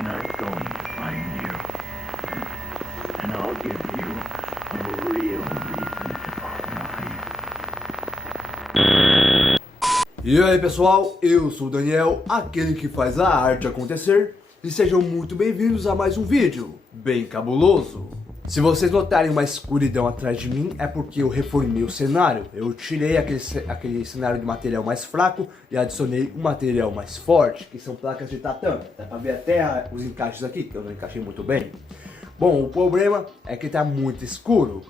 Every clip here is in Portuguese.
and I'll go and find you. And I'll give you a real reason to cry. E aí pessoal, eu sou o Daniel, aquele que faz a arte acontecer, e sejam muito bem-vindos a mais um vídeo bem cabuloso. Se vocês notarem uma escuridão atrás de mim, é porque eu reformei o cenário. Eu tirei aquele cenário de material mais fraco e adicionei um material mais forte, que são placas de tatame. Dá pra ver até os encaixes aqui, que eu não encaixei muito bem. Bom, o problema é que tá muito escuro.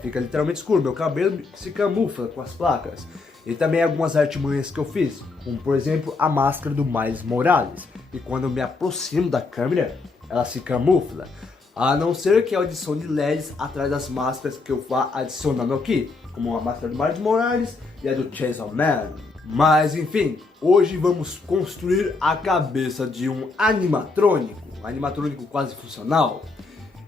Fica literalmente escuro, meu cabelo se camufla com as placas. E também algumas artimanhas que eu fiz, como por exemplo a máscara do Miles Morales. E quando eu me aproximo da câmera, ela se camufla. A não ser que eu adicione LEDs atrás das máscaras que eu vá adicionando aqui, como a máscara do Miles Morales e a do Chainsaw Man. Mas enfim, hoje vamos construir a cabeça de um animatrônico quase funcional.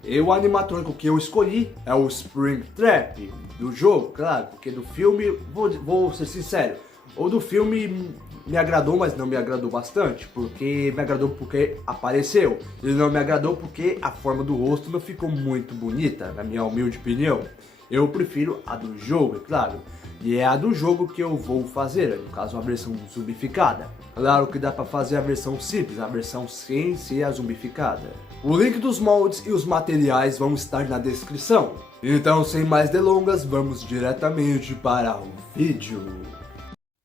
E o animatrônico que eu escolhi é o Springtrap do jogo, claro, porque do filme, vou ser sincero, o do filme me agradou, mas não me agradou bastante, porque me agradou porque apareceu, e não me agradou porque a forma do rosto não ficou muito bonita, na minha humilde opinião. Eu prefiro a do jogo, é claro, e é a do jogo que eu vou fazer, no caso a versão zumbificada. Claro que dá pra fazer a versão simples, a versão sem ser a zumbificada. O link dos moldes e os materiais vão estar na descrição. Então, sem mais delongas, vamos diretamente para o vídeo.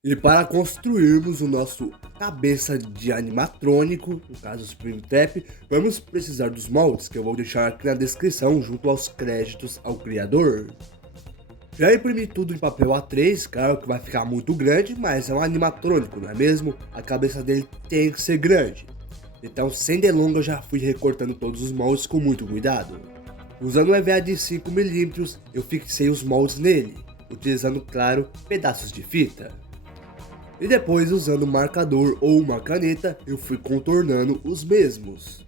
E para construirmos o nosso cabeça de animatrônico, no caso o Springtrap, vamos precisar dos moldes que eu vou deixar aqui na descrição junto aos créditos ao criador. Já imprimi tudo em papel A3, claro que vai ficar muito grande, mas é um animatrônico, não é mesmo? A cabeça dele tem que ser grande. Então, sem delongas, já fui recortando todos os moldes com muito cuidado. Usando um EVA de 5mm, eu fixei os moldes nele, utilizando, claro, pedaços de fita. E depois, usando um marcador ou uma caneta, eu fui contornando os mesmos.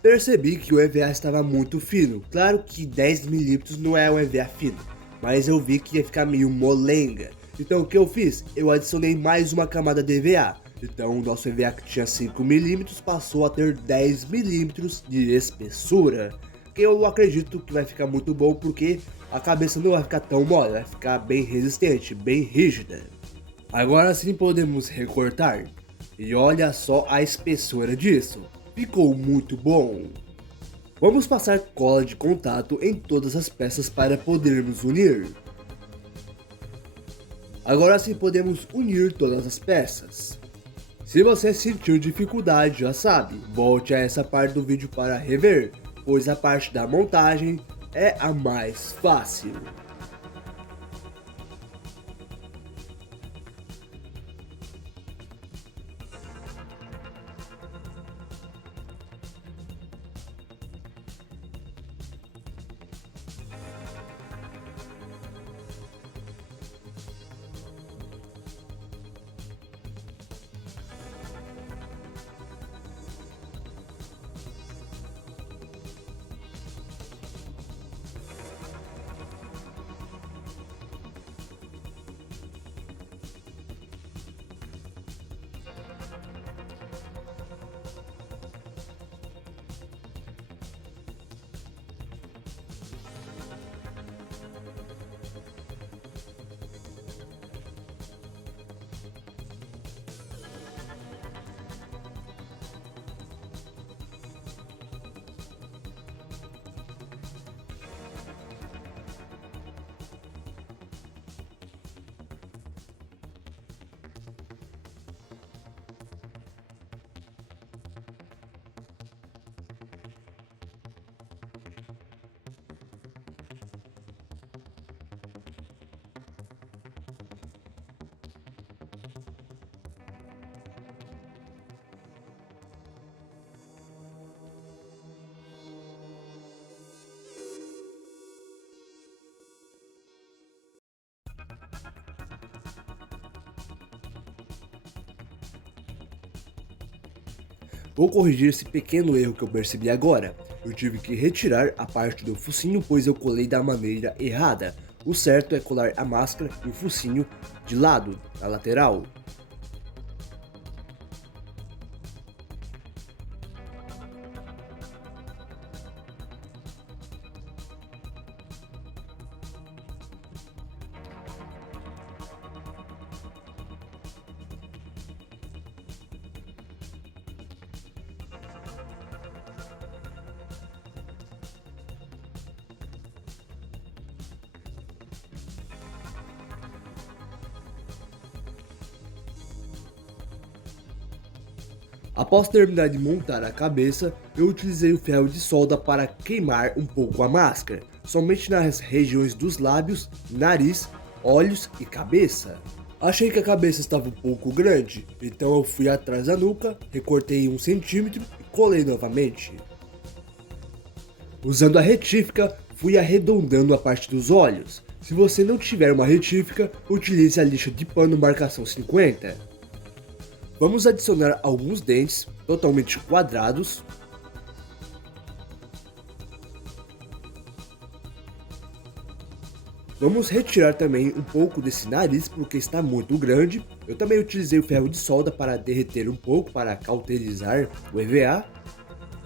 Percebi que o EVA estava muito fino, claro que 10mm não é um EVA fino, mas eu vi que ia ficar meio molenga. Então o que eu fiz? Eu adicionei mais uma camada de EVA. Então o nosso EVA que tinha 5mm passou a ter 10mm de espessura. Que eu acredito que vai ficar muito bom porque a cabeça não vai ficar tão mole, vai ficar bem resistente, bem rígida. Agora sim podemos recortar. E olha só a espessura disso. Ficou muito bom. Vamos passar cola de contato em todas as peças para podermos unir. Agora sim podemos unir todas as peças. Se você sentiu dificuldade, já sabe, volte a essa parte do vídeo para rever, pois a parte da montagem é a mais fácil. Vou corrigir esse pequeno erro que eu percebi agora. Eu tive que retirar a parte do focinho, pois eu colei da maneira errada. O certo é colar a máscara e o focinho de lado, na lateral. Após terminar de montar a cabeça, eu utilizei o ferro de solda para queimar um pouco a máscara, somente nas regiões dos lábios, nariz, olhos e cabeça. Achei que a cabeça estava um pouco grande, então eu fui atrás da nuca, recortei 1 centímetro e colei novamente. Usando a retífica, fui arredondando a parte dos olhos. Se você não tiver uma retífica, utilize a lixa de pano marcação 50. Vamos adicionar alguns dentes totalmente quadrados. Vamos retirar também um pouco desse nariz porque está muito grande. Eu também utilizei o ferro de solda para derreter um pouco, para cauterizar o EVA.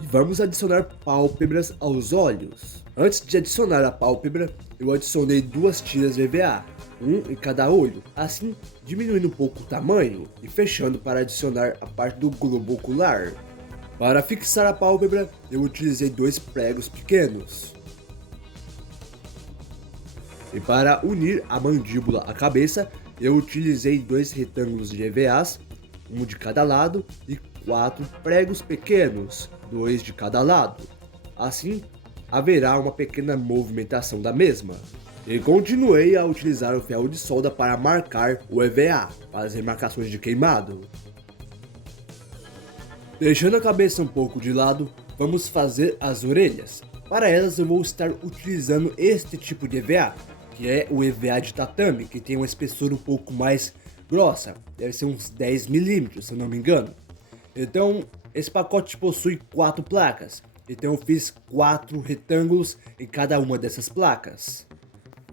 E vamos adicionar pálpebras aos olhos. Antes de adicionar a pálpebra, eu adicionei 2 tiras de EVA, um em cada olho, assim diminuindo um pouco o tamanho e fechando para adicionar a parte do globo ocular. Para fixar a pálpebra, eu utilizei 2 pregos pequenos. E para unir a mandíbula à cabeça, eu utilizei 2 retângulos de EVAs, um de cada lado, e 4 pregos pequenos, 2 de cada lado. Assim, haverá uma pequena movimentação da mesma. E continuei a utilizar o ferro de solda para marcar o EVA, fazer marcações de queimado. Deixando a cabeça um pouco de lado, vamos fazer as orelhas. Para elas eu vou estar utilizando este tipo de EVA, que é o EVA de tatame, que tem uma espessura um pouco mais grossa, deve ser uns 10 milímetros, se eu não me engano. Então, esse pacote possui 4 placas, então eu fiz 4 retângulos em cada uma dessas placas.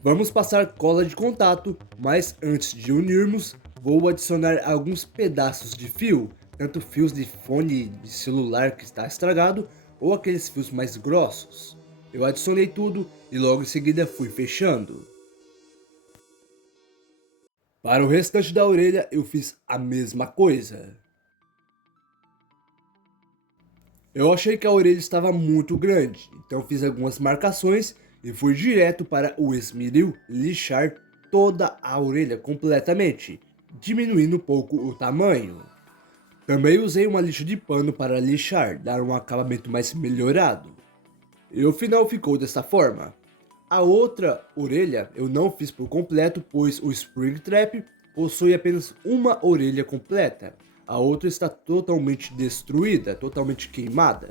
Vamos passar cola de contato, mas antes de unirmos, vou adicionar alguns pedaços de fio, tanto fios de fone de celular que está estragado, ou aqueles fios mais grossos. Eu adicionei tudo e logo em seguida fui fechando. Para o restante da orelha eu fiz a mesma coisa. Eu achei que a orelha estava muito grande, então fiz algumas marcações e fui direto para o esmeril lixar toda a orelha completamente, diminuindo um pouco o tamanho. Também usei uma lixa de pano para lixar, dar um acabamento mais melhorado. E o final ficou dessa forma. A outra orelha eu não fiz por completo, pois o Springtrap possui apenas uma orelha completa. A outra está totalmente destruída, totalmente queimada.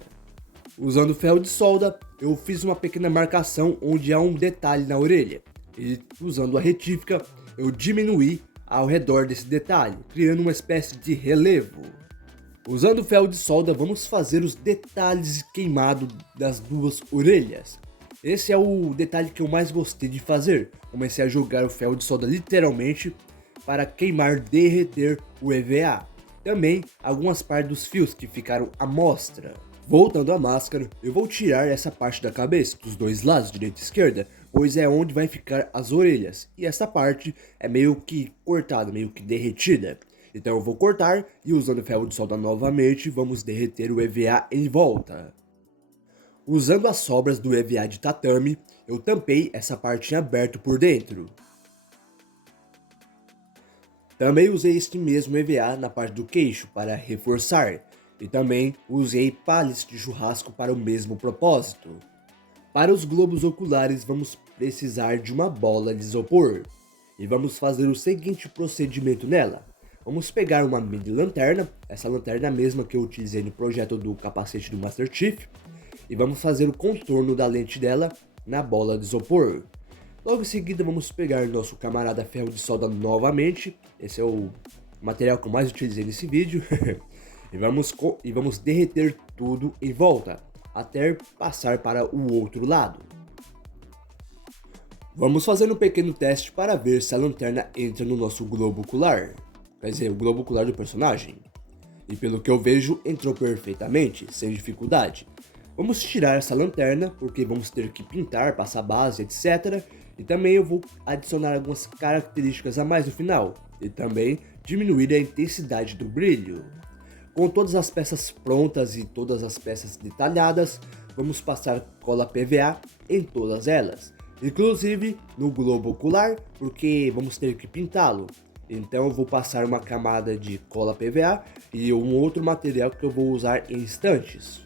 Usando ferro de solda, eu fiz uma pequena marcação onde há um detalhe na orelha. E usando a retífica, eu diminuí ao redor desse detalhe, criando uma espécie de relevo. Usando ferro de solda, vamos fazer os detalhes queimados das 2 orelhas. Esse é o detalhe que eu mais gostei de fazer. Comecei a jogar o ferro de solda literalmente para queimar, derreter o EVA. Também algumas partes dos fios que ficaram à mostra. Voltando à máscara, eu vou tirar essa parte da cabeça, dos 2 lados, direita e esquerda, pois é onde vai ficar as orelhas. E essa parte é meio que cortada, meio que derretida. Então eu vou cortar e usando o ferro de solda novamente, vamos derreter o EVA em volta. Usando as sobras do EVA de tatame, eu tampei essa parte em aberto por dentro. Também usei este mesmo EVA na parte do queixo para reforçar. E também usei pallets de churrasco para o mesmo propósito. Para os globos oculares vamos precisar de uma bola de isopor. E vamos fazer o seguinte procedimento nela. Vamos pegar uma mini lanterna, essa lanterna mesma que eu utilizei no projeto do capacete do Master Chief. E vamos fazer o contorno da lente dela na bola de isopor. Logo em seguida vamos pegar nosso camarada ferro de solda novamente. Esse é o material que eu mais utilizei nesse vídeo. e vamos derreter tudo em volta, até passar para o outro lado. Vamos fazer um pequeno teste para ver se a lanterna entra no nosso globo ocular. Quer dizer, o globo ocular do personagem. E pelo que eu vejo, entrou perfeitamente, sem dificuldade. Vamos tirar essa lanterna, porque vamos ter que pintar, passar base, etc. E também eu vou adicionar algumas características a mais no final. E também diminuir a intensidade do brilho. Com todas as peças prontas e todas as peças detalhadas, vamos passar cola PVA em todas elas. Inclusive no globo ocular, porque vamos ter que pintá-lo. Então eu vou passar uma camada de cola PVA e um outro material que eu vou usar em instantes.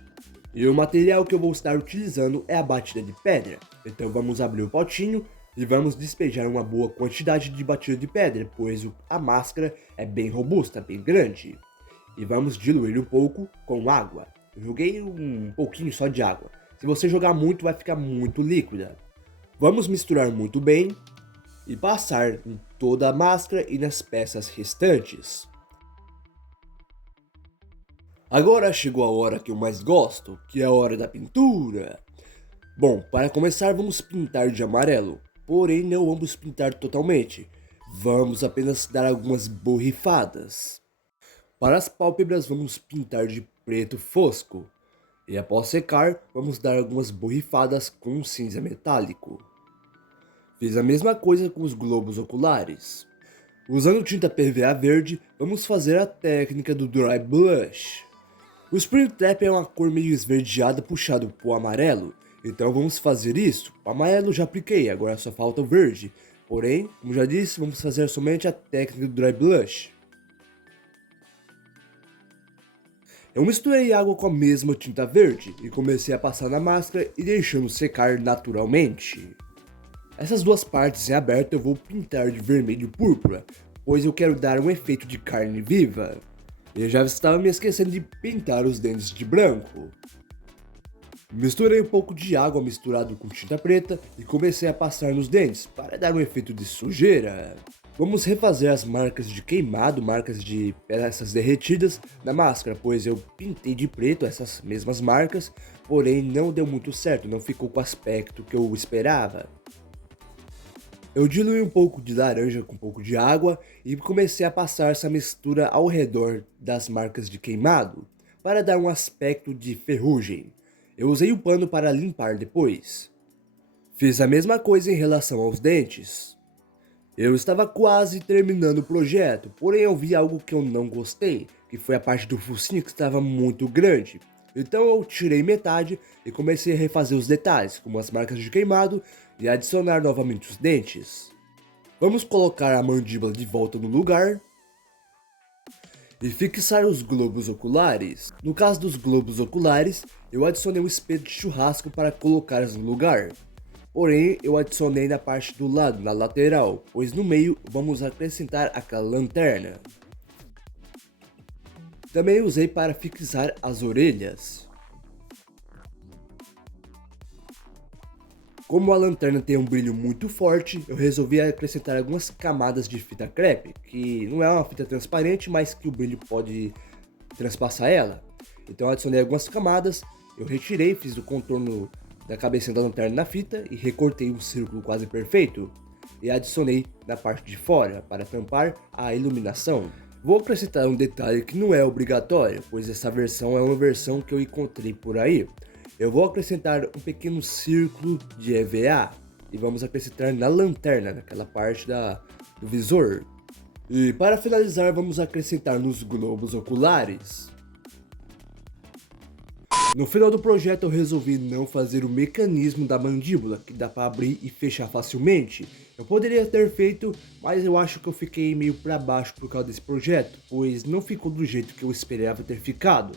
E o material que eu vou estar utilizando é a batida de pedra. Então vamos abrir o potinho e vamos despejar uma boa quantidade de batida de pedra, pois a máscara é bem robusta, bem grande. E vamos diluir um pouco com água. Eu joguei um pouquinho só de água. Se você jogar muito, vai ficar muito líquida. Vamos misturar muito bem e passar em toda a máscara e nas peças restantes. Agora chegou a hora que eu mais gosto, que é a hora da pintura. Bom, para começar vamos pintar de amarelo, porém não vamos pintar totalmente. Vamos apenas dar algumas borrifadas. Para as pálpebras vamos pintar de preto fosco. E após secar, vamos dar algumas borrifadas com cinza metálico. Fiz a mesma coisa com os globos oculares. Usando tinta PVA verde, vamos fazer a técnica do Dry Blush. O Springtrap é uma cor meio esverdeada puxado pro amarelo, então vamos fazer isso. O amarelo já apliquei, agora só falta o verde. Porém, como já disse, vamos fazer somente a técnica do Dry Blush. Eu misturei água com a mesma tinta verde e comecei a passar na máscara e deixando secar naturalmente. Essas duas partes em aberto eu vou pintar de vermelho e púrpura, pois eu quero dar um efeito de carne viva. Eu já estava me esquecendo de pintar os dentes de branco. Misturei um pouco de água misturado com tinta preta e comecei a passar nos dentes para dar um efeito de sujeira. Vamos refazer as marcas de queimado, marcas de peças derretidas na máscara, pois eu pintei de preto essas mesmas marcas, porém não deu muito certo, não ficou com o aspecto que eu esperava. Eu diluí um pouco de laranja com um pouco de água e comecei a passar essa mistura ao redor das marcas de queimado, para dar um aspecto de ferrugem. Eu usei o pano para limpar depois. Fiz a mesma coisa em relação aos dentes. Eu estava quase terminando o projeto, porém eu vi algo que eu não gostei, que foi a parte do focinho que estava muito grande. Então eu tirei metade e comecei a refazer os detalhes, como as marcas de queimado, e adicionar novamente os dentes. Vamos colocar a mandíbula de volta no lugar e fixar os globos oculares. No caso dos globos oculares, eu adicionei um espeto de churrasco para colocá-los no lugar. Porém, eu adicionei na parte do lado, na lateral, pois no meio vamos acrescentar aquela lanterna. Também usei para fixar as orelhas. Como a lanterna tem um brilho muito forte, eu resolvi acrescentar algumas camadas de fita crepe, que não é uma fita transparente, mas que o brilho pode transpassar ela. Então eu adicionei algumas camadas, eu retirei, fiz o contorno da cabeça da lanterna na fita e recortei um círculo quase perfeito. E adicionei na parte de fora, para tampar a iluminação. Vou acrescentar um detalhe que não é obrigatório, pois essa versão é uma versão que eu encontrei por aí. Eu vou acrescentar um pequeno círculo de EVA e vamos acrescentar na lanterna, naquela parte do visor. E para finalizar, vamos acrescentar nos globos oculares. No final do projeto eu resolvi não fazer o mecanismo da mandíbula, que dá para abrir e fechar facilmente. Eu poderia ter feito, mas eu acho que eu fiquei meio para baixo por causa desse projeto, pois não ficou do jeito que eu esperava ter ficado.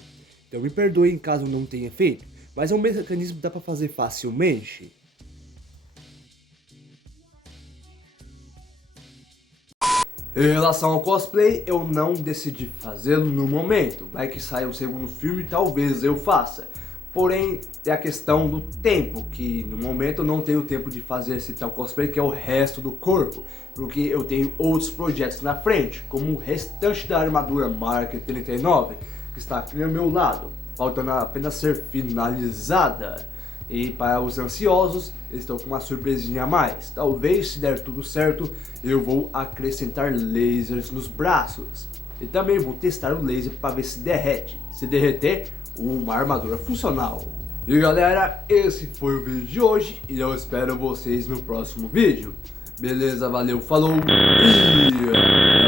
Então me perdoe em caso eu não tenha feito. Mas é um mecanismo que dá para fazer facilmente. Em relação ao cosplay, eu não decidi fazê-lo no momento. Vai que saia o segundo filme, talvez eu faça. Porém, tem a questão do tempo, que no momento eu não tenho tempo de fazer esse tal cosplay, que é o resto do corpo. Porque eu tenho outros projetos na frente, como o restante da armadura Mark 39, que está aqui ao meu lado, faltando apenas ser finalizada. E para os ansiosos, estou com uma surpresinha a mais. Talvez, se der tudo certo, eu vou acrescentar lasers nos braços. E também vou testar o laser para ver se derrete. Se derreter, uma armadura funcional. E galera, esse foi o vídeo de hoje e eu espero vocês no próximo vídeo. Beleza, valeu, falou e...